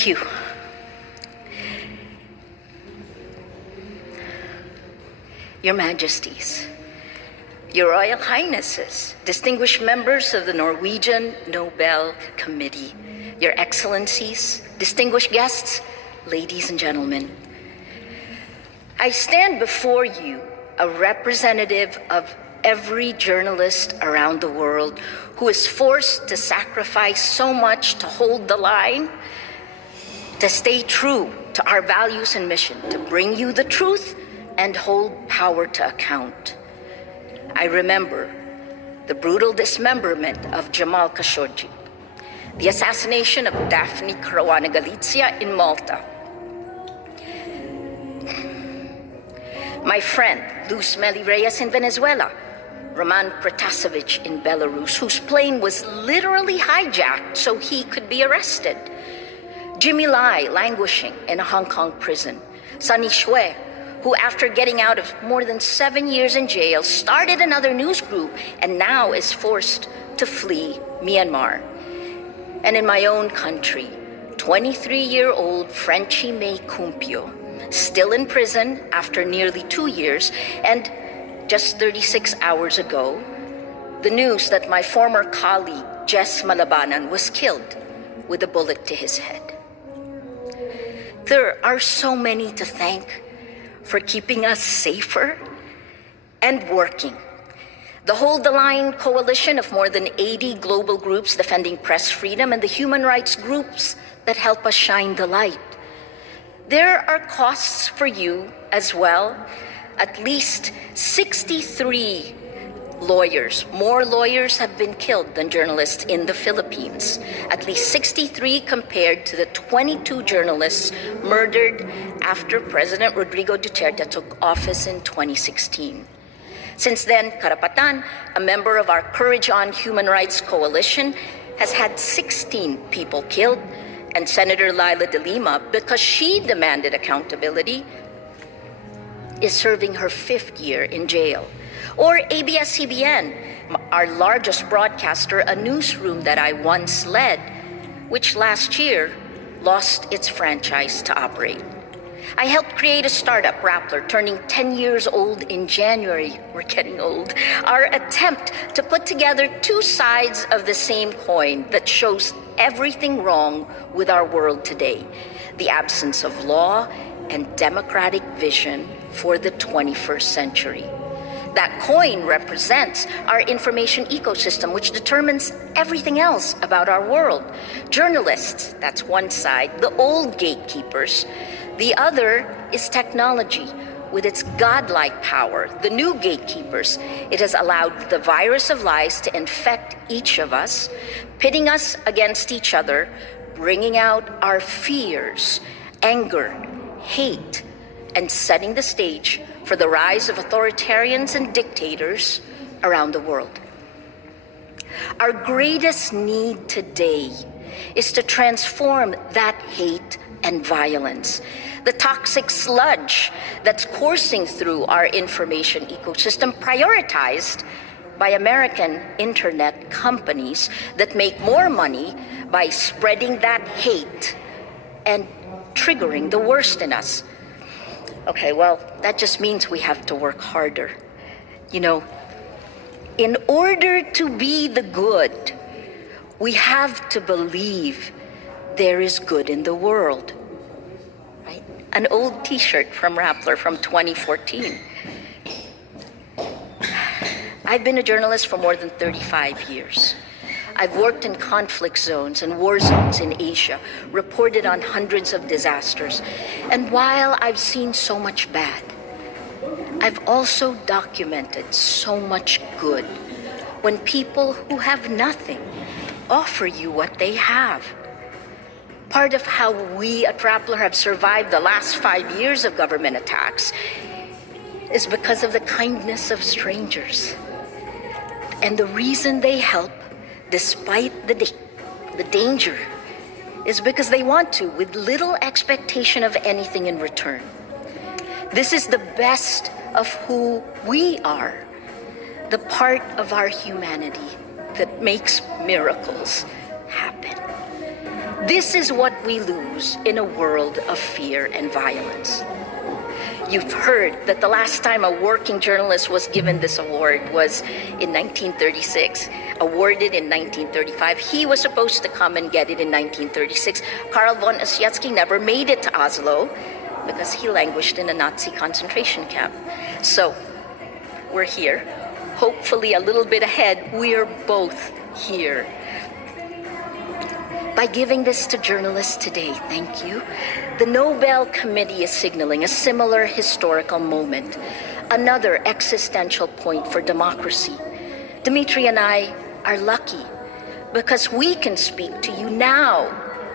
Thank you. Your Majesties, Your Royal Highnesses, distinguished members of the Norwegian Nobel Committee, Your Excellencies, distinguished guests, ladies and gentlemen. I stand before you, a representative of every journalist around the world who is forced to sacrifice so much to hold the line, to stay true to our values and mission, to bring you the truth and hold power to account. I remember the brutal dismemberment of Jamal Khashoggi, the assassination of Daphne Caruana Galizia in Malta, my friend Luz Meli Reyes in Venezuela, Roman Protasevich in Belarus, whose plane was literally hijacked so he could be arrested, Jimmy Lai languishing in a Hong Kong prison, Sunny Shui, who after getting out of more than 7 years in jail, started another news group and now is forced to flee Myanmar. And in my own country, 23-year-old Frenchie May Cumpio, still in prison after nearly 2 years, and just 36 hours ago, the news that my former colleague, Jess Malabanan, was killed with a bullet to his head. There are so many to thank for keeping us safer and working. The Hold the Line coalition of more than 80 global groups defending press freedom and the human rights groups that help us shine the light. There are costs for you as well. At least 63 lawyers, more lawyers have been killed than journalists in the Philippines. At least 63 compared to the 22 journalists murdered after President Rodrigo Duterte took office in 2016. Since then, Karapatan, a member of our Courage on Human Rights Coalition, has had 16 people killed, and Senator Laila de Lima, because she demanded accountability, is serving her 5th year in jail. Or ABS-CBN, our largest broadcaster, a newsroom that I once led, which last year lost its franchise to operate. I helped create a startup, Rappler, turning 10 years old in January. We're getting old. Our attempt to put together two sides of the same coin that shows everything wrong with our world today: the absence of law and democratic vision for the 21st century. That coin represents our information ecosystem, which determines everything else about our world. Journalists, that's one side, the old gatekeepers. The other is technology, with its godlike power, the new gatekeepers. It has allowed the virus of lies to infect each of us, pitting us against each other, bringing out our fears, anger, hate, and setting the stage for the rise of authoritarians and dictators around the world. Our greatest need today is to transform that hate and violence, the toxic sludge that's coursing through our information ecosystem, prioritized by American internet companies that make more money by spreading that hate and triggering the worst in us. Okay, well, that just means we have to work harder. You know, in order to be the good, we have to believe there is good in the world, right? An old t-shirt from Rappler from 2014. I've been a journalist for more than 35 years. I've worked in conflict zones and war zones in Asia, reported on hundreds of disasters. And while I've seen so much bad, I've also documented so much good when people who have nothing offer you what they have. Part of how we at Rappler have survived the last 5 years of government attacks is because of the kindness of strangers. And the reason they help, despite the danger, is because they want to, with little expectation of anything in return. This is the best of who we are, the part of our humanity that makes miracles happen. This is what we lose in a world of fear and violence. You've heard that the last time a working journalist was given this award was in 1936, awarded in 1935. He was supposed to come and get it in 1936. Karl von Ossietzky never made it to Oslo because he languished in a Nazi concentration camp. So we're here, hopefully a little bit ahead. We're both here. By giving this to journalists today, thank you, the Nobel Committee is signaling a similar historical moment, another existential point for democracy. Dimitri and I are lucky because we can speak to you now.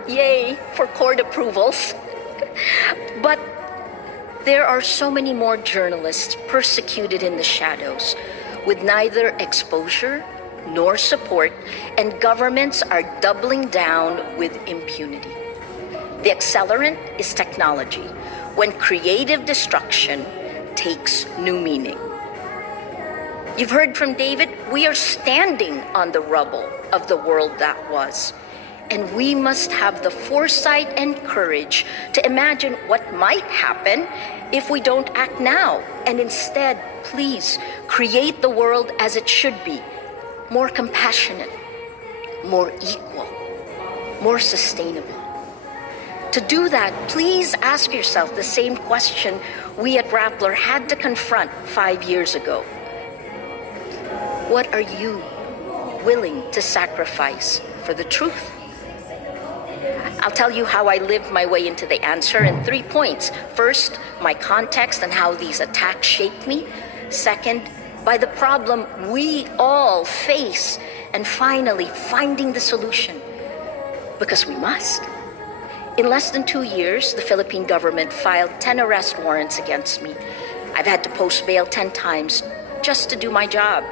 Yay for court approvals. But there are so many more journalists persecuted in the shadows with neither exposure nor support, and governments are doubling down with impunity. The accelerant is technology, when creative destruction takes new meaning. You've heard from David, we are standing on the rubble of the world that was, and we must have the foresight and courage to imagine what might happen if we don't act now, and instead, please, create the world as it should be, more compassionate, more equal, more sustainable. To do that, please ask yourself the same question we at Rappler had to confront 5 years ago. What are you willing to sacrifice for the truth? I'll tell you how I lived my way into the answer in 3 points. First, my context and how these attacks shaped me. Second, by the problem we all face, and finally, finding the solution, because we must. In less than 2 years, the Philippine government filed 10 arrest warrants against me. I've had to post bail 10 times just to do my job.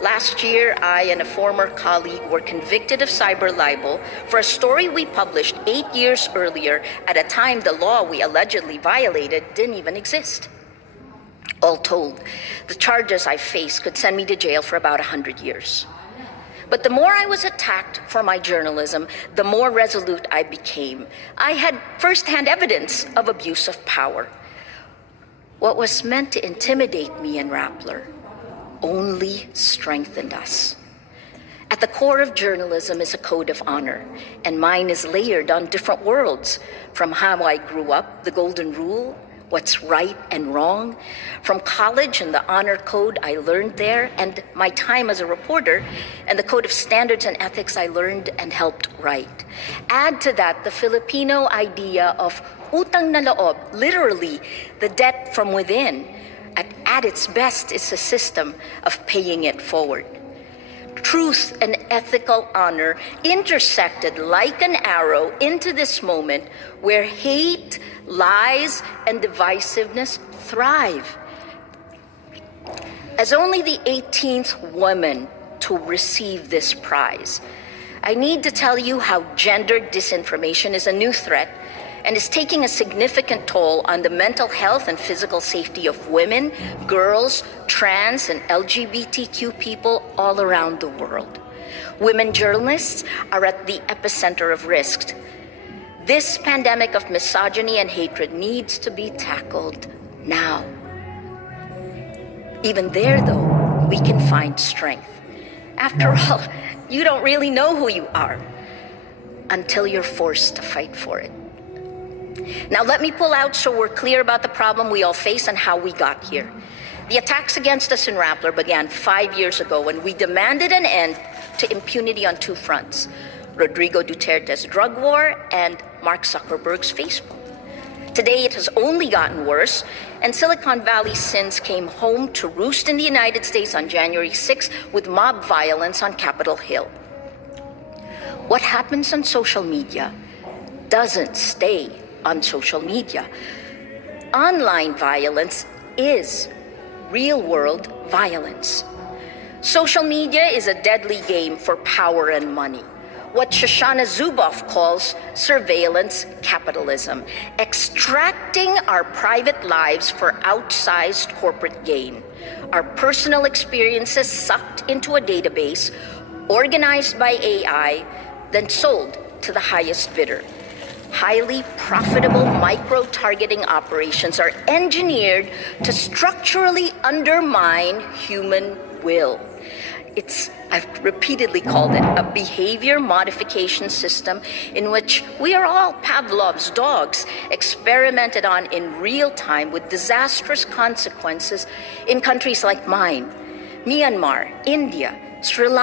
Last year, I and a former colleague were convicted of cyber libel for a story we published 8 years earlier at a time the law we allegedly violated didn't even exist. All told, the charges I faced could send me to jail for about 100 years. But the more I was attacked for my journalism, the more resolute I became. I had firsthand evidence of abuse of power. What was meant to intimidate me and Rappler only strengthened us. At the core of journalism is a code of honor, and mine is layered on different worlds, from how I grew up, the golden rule, what's right and wrong, from college and the honor code I learned there, and my time as a reporter, and the code of standards and ethics I learned and helped write. Add to that the Filipino idea of utang na loob, literally the debt from within. At its best, it's a system of paying it forward. Truth and ethical honor intersected like an arrow into this moment where hate, lies, and divisiveness thrive. As only the 18th woman to receive this prize, I need to tell you how gendered disinformation is a new threat and is taking a significant toll on the mental health and physical safety of women, girls, trans, and LGBTQ people all around the world. Women journalists are at the epicenter of risk. This pandemic of misogyny and hatred needs to be tackled now. Even there, though, we can find strength. After all, you don't really know who you are until you're forced to fight for it. Now let me pull out so we're clear about the problem we all face and how we got here. The attacks against us in Rappler began 5 years ago when we demanded an end to impunity on 2 fronts: Rodrigo Duterte's drug war and Mark Zuckerberg's Facebook. Today it has only gotten worse, and Silicon Valley sins came home to roost in the United States on January 6th with mob violence on Capitol Hill. What happens on social media doesn't stay on social media. Online violence is real-world violence. Social media is a deadly game for power and money, what Shoshana Zuboff calls surveillance capitalism, extracting our private lives for outsized corporate gain, our personal experiences sucked into a database, organized by AI, then sold to the highest bidder. Highly profitable micro-targeting operations are engineered to structurally undermine human will. I've repeatedly called it a behavior modification system in which we are all Pavlov's dogs, experimented on in real time with disastrous consequences in countries like mine, Myanmar, India, Sri Lanka,